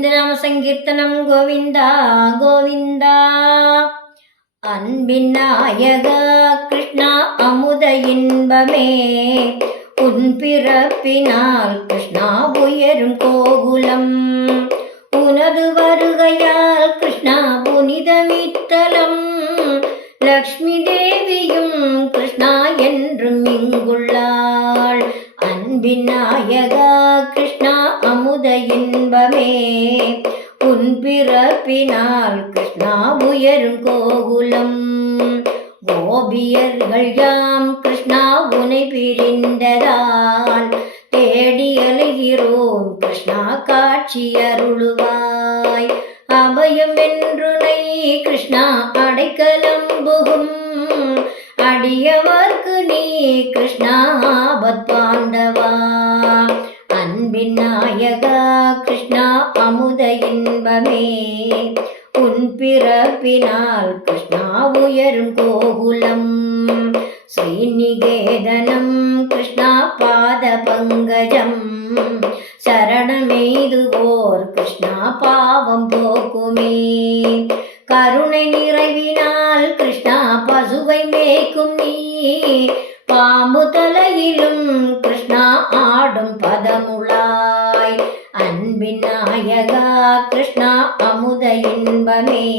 கோவிந்தநாம சங்கீர்த்தனம் கோவிந்தா கோவிந்தா அன்பின் நாயக கிருஷ்ணா அமுத இன்பமே உன் பிறப்பினால் கிருஷ்ணா உயரும் கோகுலம் உனது வருகையால் கிருஷ்ணா புனிதமித்தலம் லக்ஷ்மி தேவியும் கிருஷ்ணா என்றும் இங்குள்ளார் விநாயகா கிருஷ்ணா அமுத இன்பமே. உன் பிறப்பினால் கிருஷ்ணா உயரும் கோகுலம். கோபியர்கள் யாம் கிருஷ்ணா உனை பிரிந்ததால் தேடி அலைகிறோம் கிருஷ்ணா காட்சி அருளுவாய். அபயம் என்றுனை கிருஷ்ணா அடைக்கலம் புகும். அடியவர்க்கு நீ கிருஷ்ணா ஆபத்பாண்டவா அன்பின் நாயகா கிருஷ்ணா அமுத இன்பமே. உன் பிறப்பினால் கிருஷ்ணா உயரும் கோகுலம். ஸ்ரீநிகேதனம் கிருஷ்ணா பாத பங்கஜம். சரணமெய்துவோர் கிருஷ்ணா பாவம் போக்குமே. கருணை நிறைவினால் கிருஷ்ணா பசுவை மேய்க்கும் நீ. பாம்பு தலையிலும் கிருஷ்ணா ஆடும் பதமுழாய். அன்பின் நாயகா கிருஷ்ணா அமுத இன்பமே.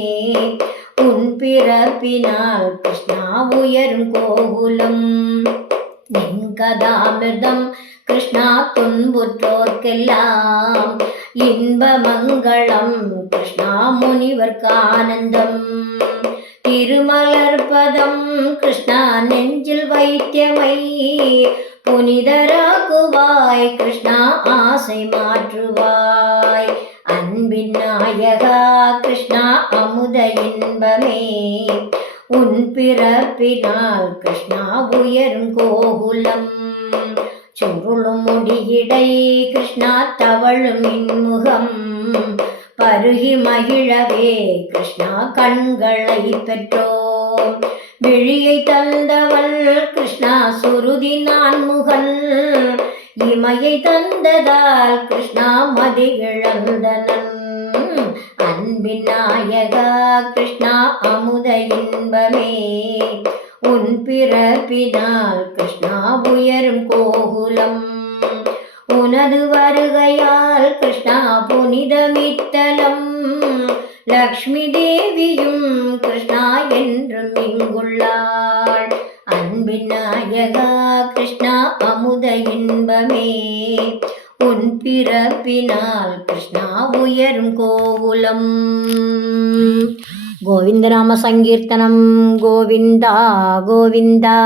உன் பிறப்பினால் கிருஷ்ணா உயரும் கோகுலம். கதாமிர்தம் கிருஷ்ணா துன்புற்றோர்க்கெல்லாம் இன்ப மங்களம் கிருஷ்ணா முனிவர்க்கு ஆனந்தம். திருமலர்பதம் கிருஷ்ணா நெஞ்சில் வைத்தியமை. புனிதராகுவாய் கிருஷ்ணா ஆசை மாற்றுவாய். அன்பின் நாயகா கிருஷ்ணா அமுத இன்பமே. உன் பிறப்பினால் கிருஷ்ணா உயரும் கோகுலம். சுருளும் முடியிடை கிருஷ்ணா தவழும் இன்முகம். பருகி மகிழவே. கிருஷ்ணா கண்களை பெற்றோம் விழியை தந்தவள் கிருஷ்ணா சுருதி நான்முகன். இமையை தந்ததால் கிருஷ்ணா மதி இழந்தனன். அன்பின் நாயகா கிருஷ்ணா அமுத இன்பமே. உன் பிறப்பினால் கிருஷ்ணா உயரும் கோகுலம். உனது வருகையால் கிருஷ்ணா புனிதமித்தலம். லக்ஷ்மி தேவியும் கிருஷ்ணா என்றும் இங்குள்ளாள். அன்பின் நாயகா கிருஷ்ணா அமுத இன்பமே. உன் பிறப்பினால் கிருஷ்ணா உயரும் கோகுலம். கோவிந்தநாம சங்கீர்த்தனம் கோவிந்தா கோவிந்தா.